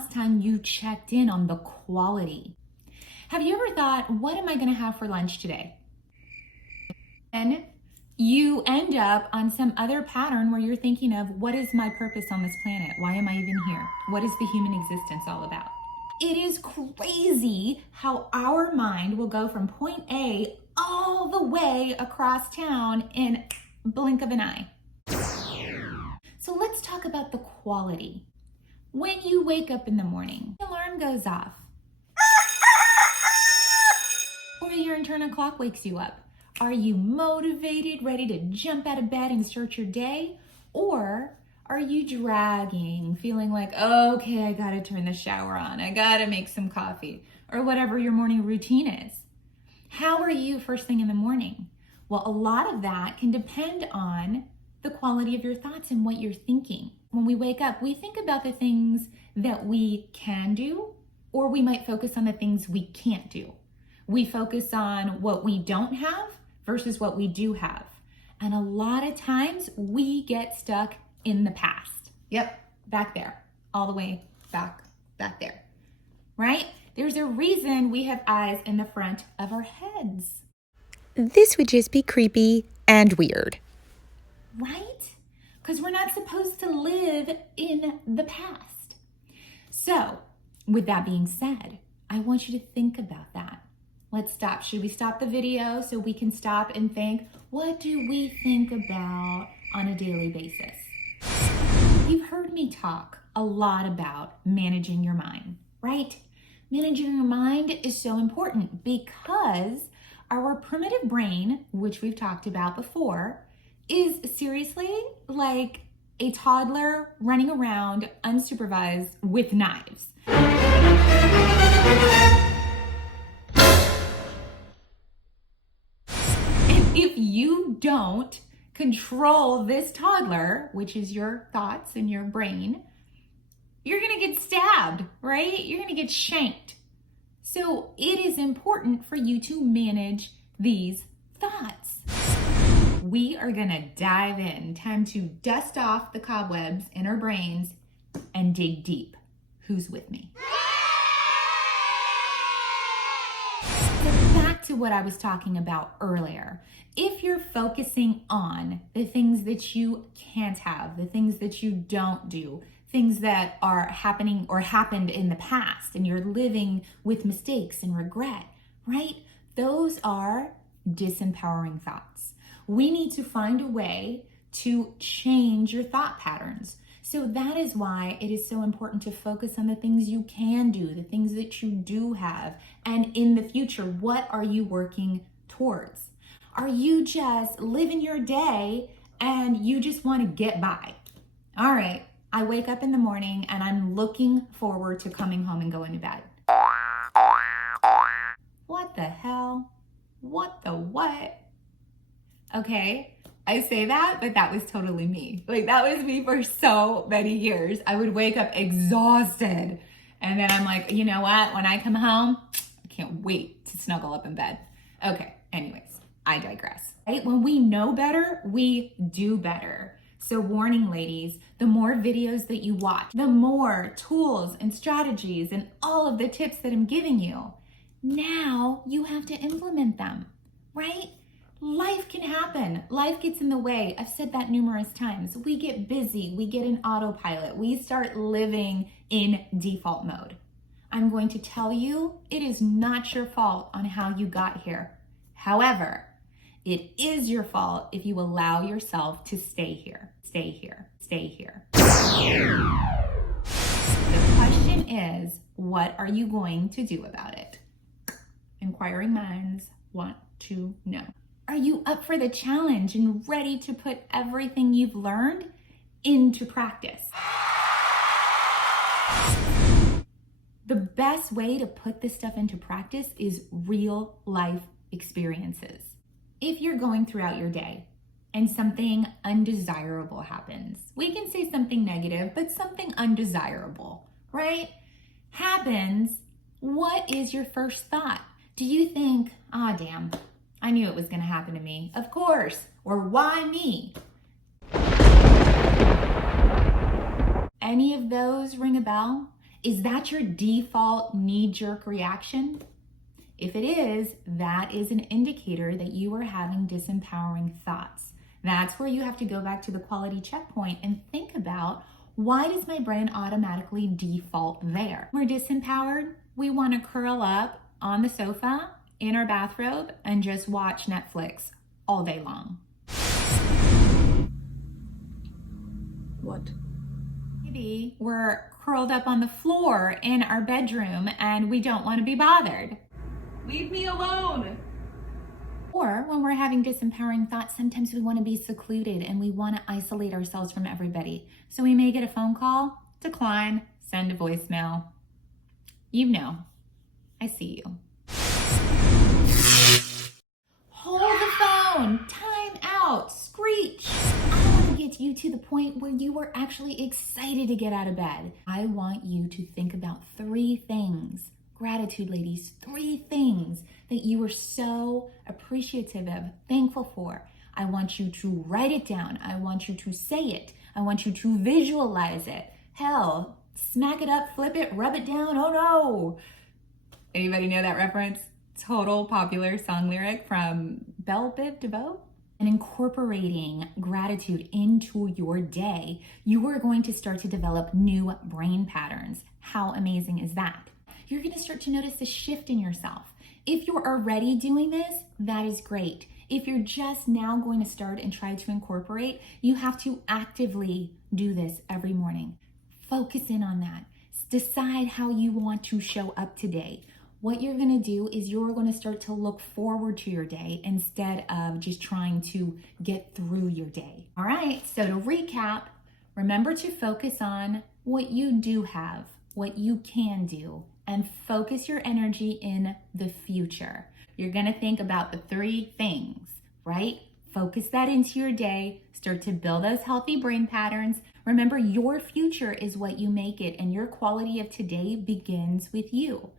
last time you checked in on the quality? Have you ever thought, what am I gonna have for lunch today? And you end up on some other pattern where you're thinking of, what is my purpose on this planet? Why am I even here? What is the human existence all about? It is crazy how our mind will go from point A all the way across town in a blink of an eye. So let's talk about the quality. When you wake up in the morning, the alarm goes off, or your internal clock wakes you up. Are you motivated, ready to jump out of bed and start your day? Or are you dragging, feeling like, okay, I gotta turn the shower on, I gotta make some coffee, or whatever your morning routine is? How are you first thing in the morning? Well, a lot of that can depend on the quality of your thoughts and what you're thinking. When we wake up, we think about the things that we can do, or we might focus on the things we can't do. We focus on what we don't have versus what we do have. And a lot of times we get stuck in the past. Yep, back there, all the way back there, right? There's a reason we have eyes in the front of our heads. This would just be creepy and weird. Right? Because we're not supposed to live in the past. So, with that being said, I want you to think about that. Let's stop. Should we stop the video so we can stop and think, what do we think about on a daily basis? You've heard me talk a lot about managing your mind, right? Managing your mind is so important because our primitive brain, which we've talked about before, is seriously like a toddler running around unsupervised with knives. If you don't control this toddler, which is your thoughts and your brain, you're gonna get stabbed, right? You're gonna get shanked. So it is important for you to manage these thoughts. We are gonna dive in. Time to dust off the cobwebs in our brains and dig deep. Who's with me? So back to what I was talking about earlier. If you're focusing on the things that you can't have, the things that you don't do, things that are happening or happened in the past, and you're living with mistakes and regret, right? Those are disempowering thoughts. We need to find a way to change your thought patterns. So that is why it is so important to focus on the things you can do, the things that you do have. And in the future, what are you working towards? Are you just living your day and you just want to get by? All right, I wake up in the morning and I'm looking forward to coming home and going to bed. What the hell? What the what? Okay, I say that, but that was totally me. Like, that was me for so many years. I would wake up exhausted. And then I'm like, you know what? When I come home, I can't wait to snuggle up in bed. Okay, anyways, I digress. Right? When we know better, we do better. So warning, ladies, the more videos that you watch, the more tools and strategies and all of the tips that I'm giving you, now you have to implement them, right? Life can happen. Life gets in the way. I've said that numerous times. We get busy. We get in autopilot. We start living in default mode. I'm going to tell you, it is not your fault on how you got here. However, it is your fault if you allow yourself to stay here, stay here, stay here. The question is, what are you going to do about it? Inquiring minds want to know. Are you up for the challenge and ready to put everything you've learned into practice? The best way to put this stuff into practice is real life experiences. If you're going throughout your day and something undesirable happens, we can say something negative, but something undesirable, right? Happens, what is your first thought? Do you think, ah, damn, I knew it was going to happen to me. Of course. Or why me? Any of those ring a bell? Is that your default knee-jerk reaction? If it is, that is an indicator that you are having disempowering thoughts. That's where you have to go back to the quality checkpoint and think about, why does my brain automatically default there? We're disempowered. We want to curl up on the sofa in our bathrobe and just watch Netflix all day long. What? Maybe we're curled up on the floor in our bedroom and we don't want to be bothered. Leave me alone. Or when we're having disempowering thoughts, sometimes we want to be secluded and we want to isolate ourselves from everybody. So we may get a phone call, decline, send a voicemail. You know, I see you. Hold the phone, time out, screech. I want to get you to the point where you are actually excited to get out of bed. I want you to think about 3 things. Gratitude, ladies, 3 things that you are so appreciative of, thankful for. I want you to write it down. I want you to say it. I want you to visualize it. Hell, smack it up, flip it, rub it down. Oh no. Anybody know that reference? Total popular song lyric from Belle Biv DeVoe. And incorporating gratitude into your day, you are going to start to develop new brain patterns. How amazing is that? You're going to start to notice a shift in yourself. If you're already doing this, that is great. If you're just now going to start and try to incorporate, you have to actively do this every morning. Focus in on that. Decide how you want to show up today. What you're going to do is you're going to start to look forward to your day instead of just trying to get through your day. All right, so to recap, remember to focus on what you do have, what you can do, and focus your energy in the future. You're gonna think about the 3 things, right? Focus that into your day, start to build those healthy brain patterns. Remember, your future is what you make it, and your quality of today begins with you.